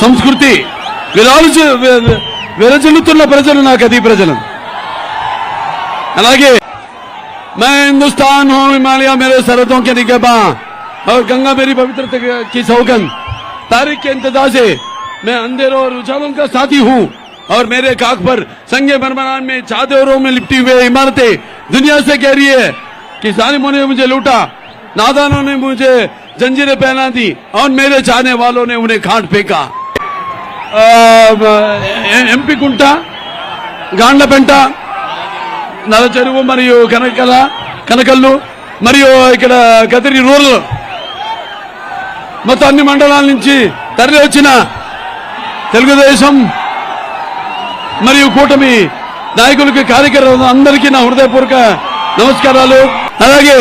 సంస్కృతి విరాలు విరజిల్లుతున్న ప్రజలు నాకు అది ప్రజలు అలాగే मैं हिंदुस्तान हूँ हिमालय मेरे सरहदों के निगहबां और गंगा मेरी पवित्रता की सौगंध तारीख के इंतजार से मैं अंधेरों और उजालों का साथी हूँ और मेरे काक पर संगे बरमरान में चादरों में लिपटी हुई इमारतें दुनिया से कह रही है कि जालिमों ने मुझे लूटा नादानों ने मुझे जंजीरें पहना दी और मेरे चाहने वालों ने उन्हें खाट फेंका ఎంపికుంట గాండ్లపెంట నల్ల చెరువు మరియు కనకల కనకల్లు మరియు ఇక్కడ గదిరి రూరల్ మొత్తం అన్ని మండలాల నుంచి తరలి వచ్చిన తెలుగుదేశం మరియు కూటమి నాయకులకి కార్యకర్తలు అందరికీ నా హృదయపూర్వక నమస్కారాలు. అలాగే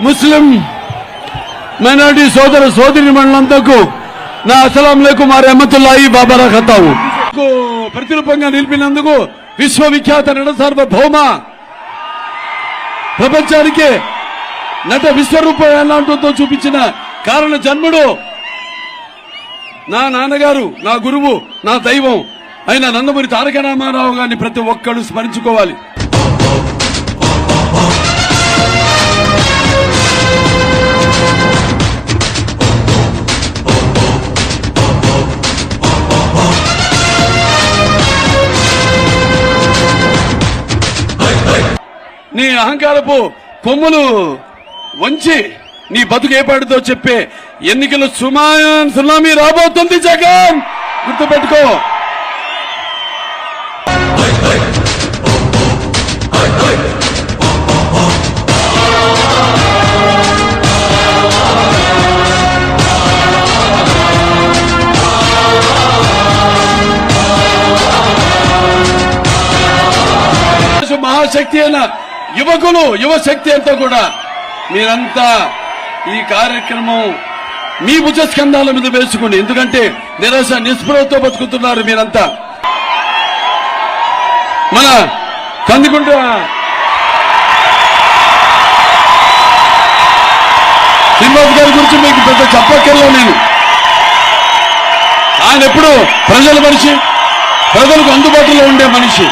ముస్లిం మైనారిటీ సోదర సోదరి మండలంతకు నా అస్సలం లేకు మా రెహమతుల్లాయి బాబారా ఖతావు ప్రతిరూపంగా నిలిపినందుకు విశ్వవిఖ్యాత నట సార్వభౌమ. ప్రపంచానికి నట విశ్వరూపం ఎలాంటితో చూపించిన కారణ జన్ముడు నా నాన్నగారు నా గురువు నా దైవం అయిన నందమూరి తారక రామారావు గారిని ప్రతి ఒక్కరు స్మరించుకోవాలి. నీ అహంకారపు కొమ్ములు వంచి నీ బతుకు ఏపాటితో చెప్పే ఎన్నికలు సుమాయం సునామీ రాబోతుంది జగన్. గుర్తుపెట్టుకో. మహాశక్తి అయిన యువకులు యువ శక్తి అంతా కూడా మీరంతా ఈ కార్యక్రమం మీ భుజస్కంధాల మీద వేసుకోండి ఎందుకంటే నిరాశ నిస్పృహతో బతుకుతున్నారు మీరంతా. మన కందుకుంట సింబాబు గారి గురించి మీకు పెద్ద చెప్పక్కర్లో నేను. ఆయన ఎప్పుడు ప్రజల మనిషి ప్రజలకు అందుబాటులో ఉండే మనిషి.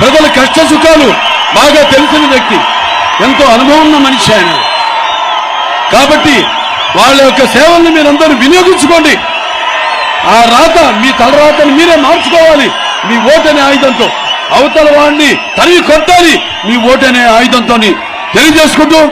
ప్రజల కష్ట సుఖాలు బాగా తెలిసిన వ్యక్తి. ఎంతో అనుభవం ఉన్న మనిషి ఆయన. కాబట్టి వాళ్ళ యొక్క సేవల్ని మీరందరూ వినియోగించుకోండి. ఆ రాత మీ తలరాతని మీరే మార్చుకోవాలి. మీ ఓటనే ఆయుధంతో. అవతల వాడిని తరిగి కొట్టాలి. మీ ఓటనే ఆయుధంతో తెలియజేసుకుంటూ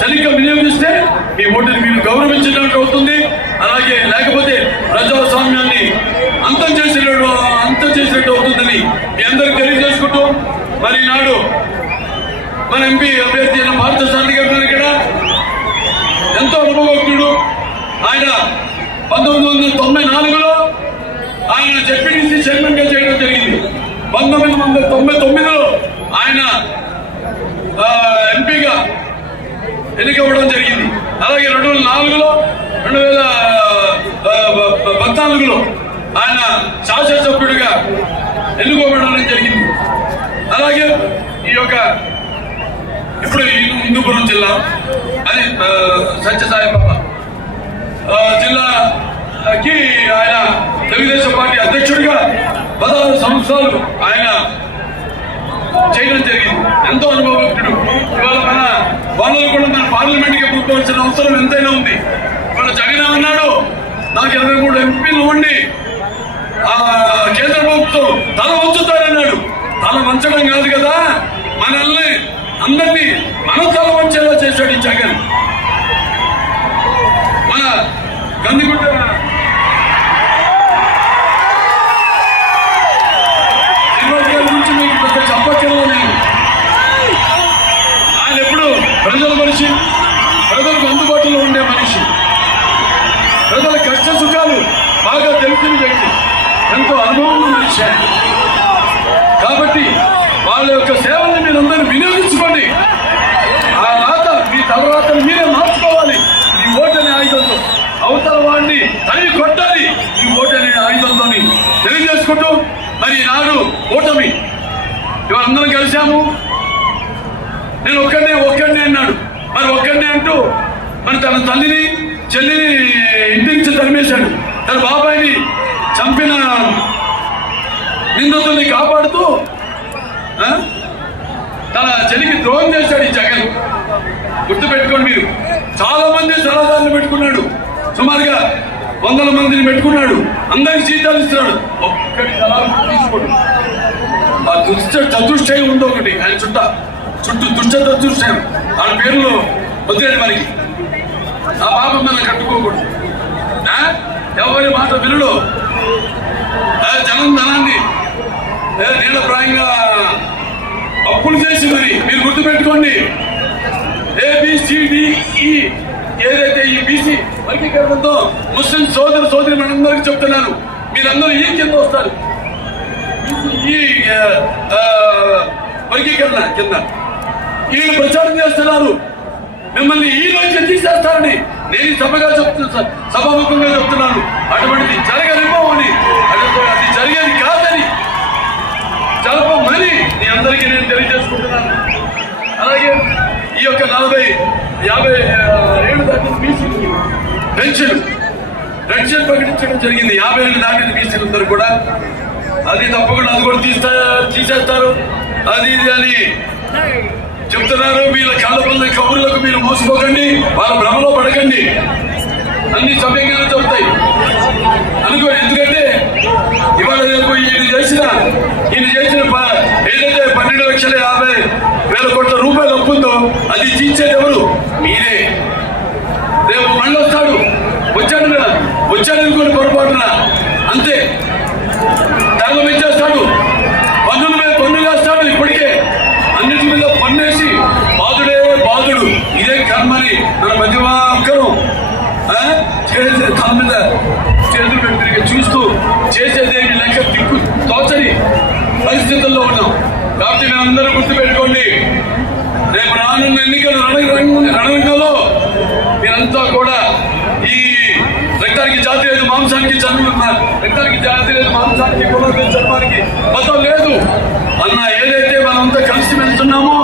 సరిగ్గా వినియోగిస్తే మీ ఓటుని మీరు గౌరవించినట్టు అవుతుంది. అలాగే లేకపోతే ప్రజాస్వామ్యాన్ని అంతం చేసినట్టు అంతం చేసినట్టు అవుతుందని మీ అందరికి తెలియజేసుకుంటూ మరి నాడు మన ఎంపీ అభ్యర్థి అయిన భారత శాంతి గారు ఇక్కడ. ఎంతో అనుభవజ్ఞుడు. ఆయన పంతొమ్మిది వందల తొంభై నాలుగులో ఆయన జెడ్పీటీసీ చైర్మన్గా చేయడం జరిగింది. పంతొమ్మిది వందల తొంభై తొమ్మిదిలో ఆయన ఆ, ఎంపీగా ఎన్నికవ్వడం జరిగింది. అలాగే రెండు వేల నాలుగులో రెండు వేల పద్నాలుగులో ఆయన శాసనసభ్యుడిగా ఎన్నుకోబడడం జరిగింది. అలాగే ఈ యొక్క ఇప్పుడు ఈ హిందూపురం జిల్లా అది ఆ, సత్యసాయి బాబా జిల్లాకి ఆయన తెలుగుదేశం పార్టీ అధ్యక్షుడిగా పదహారు సంవత్సరాలు ఆయన చేయడం జరిగింది. ఎంతో అనుభవజ్ఞుడు. ఇవాళ మన వాళ్ళను కూడా మన పార్లమెంట్కి పంపవలసిన అవసరం ఎంతైనా ఉంది. మన జగన్ అన్నాడు నాకు ఇరవై మూడు ఎంపీలు ఉండి ఆ కేంద్ర ప్రభుత్వం తల వంచుతారన్నాడు తల వంచడం కాదు కదా మనల్ని అందరినీ మన తల వంచేలా చేశాడు ఈ జగన్. మన గందిగుట్ట యొక్క సేవల్ని మీరందరూ వినియోగించుకోండి. ఆ రాత మీ తర్వాత మీరే మార్చుకోవాలి. ఈ ఓటని ఆయుధంతో. అవతల వాడిని తల్లి కొట్టాలి. ఈ ఓటని ఆయుధంతో తెలియజేసుకుంటూ మరి నాడు ఓటమి. ఇవాళ అందరం కలిశాము నేను ఒక్కడే ఒక్కడే అన్నాడు. మరి ఒక్కడే అంటూ మరి తన తల్లిని చెల్లిని ఇంటి నుంచి తరిమేశాడు. తన బాబాయిని చంపిన నిందితుల్ని కాపాడుతూ తన చెల్లికి ద్రోహం చేశాడు ఈ జగన్. గుర్తుపెట్టుకోండి మీరు. చాలా మంది సలహాదారులు పెట్టుకున్నాడు. సుమారుగా వందల మందిని పెట్టుకున్నాడు. అందరికి జీతాలు ఇస్తున్నాడు. ఒక్కటి తీసుకోడు. ఆ దుష్ట చతుష్టయం ఉందో ఒకటి. ఆయన చుట్ట. చుట్టూ దుష్ట చతుష్టయం. ఆ పేర్లు వదిలేదు మనకి ఆ పాపం మనం కట్టుకోకూడదు. ఎవరి మాట వినడు. ఆ జనం ధనాన్ని ఏ, నీళ్ళ ప్రాయంగా అప్పులు చేసి మరి మీరు గుర్తుపెట్టుకోండి. ఏబిసిడిఈ ఏదైతే ఈ బీసీ వర్గీకరణతో ముస్లిం సోదర సోదరి మనందరికీ చెప్తున్నాను మీరందరూ ఏం కింద వస్తారు? ఈ వర్గీకరణ కింద. వీళ్ళు ప్రచారం చేస్తున్నారు. మిమ్మల్ని ఈ రోజు తీసేస్తారని నేను సభగా చెప్తున్నా సభాముఖంగా చెప్తున్నాను. అటువంటిది జరగనివ్వమని అటు- అది జరిగేది కాదని జరపమని మీ అందరికీ నేను తెలియజేసుకుంటున్నాను. అలాగే ఈ యొక్క నలభై యాభై ఆ, ఏళ్ళు దాటిన బీసీలకి పెన్షన్ పెన్షన్ ప్రకటించడం జరిగింది. యాభై ఏళ్ళు దాటిన బీసీలందరూ కూడా. అది తప్పకుండా అది కూడా తీస్తా తీసేస్తారు. అది ఇది అని చెప్తున్నారు. వీళ్ళ కాలపల్ల కబుర్లకు మీరు మోసపోకండి. వాళ్ళ భ్రమలో పడకండి. అన్ని సమయంగా చెప్తాయి. అనుకో ఎందుకంటే ఇవాళ రేపు ఈయన కాబట్టి అందరూ గుర్తుపెట్టుకోండి. రేపు రానున్న ఎన్నికలు రణరంగంలో మీరంతా కూడా ఈ రక్తానికి జాతి లేదు మాంసానికి జన్మ రక్తానికి జాతి లేదు మాంసానికి కూడా జన్మానికి మతం లేదు. అన్న ఏదైతే మనమంతా కలిసి వెళ్తున్నామో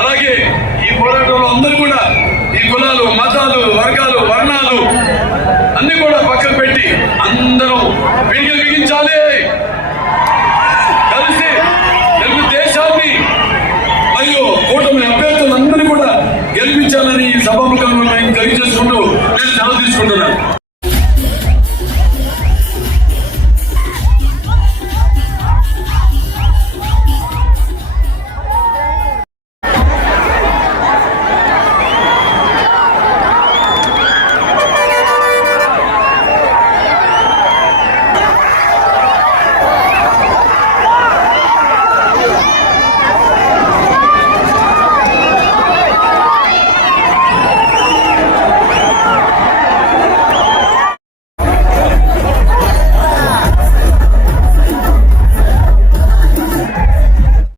అలాగే ఈ పోరాటంలో అందరూ కూడా ఈ కులాలు మతాలు వర్గాలు వర్ణాలు అన్ని కూడా పక్కన పెట్టి అందరం సభాముఖంగా ఆయన కలిగి చేసుకుంటూ నేను సెలవు తీసుకుంటున్నాను.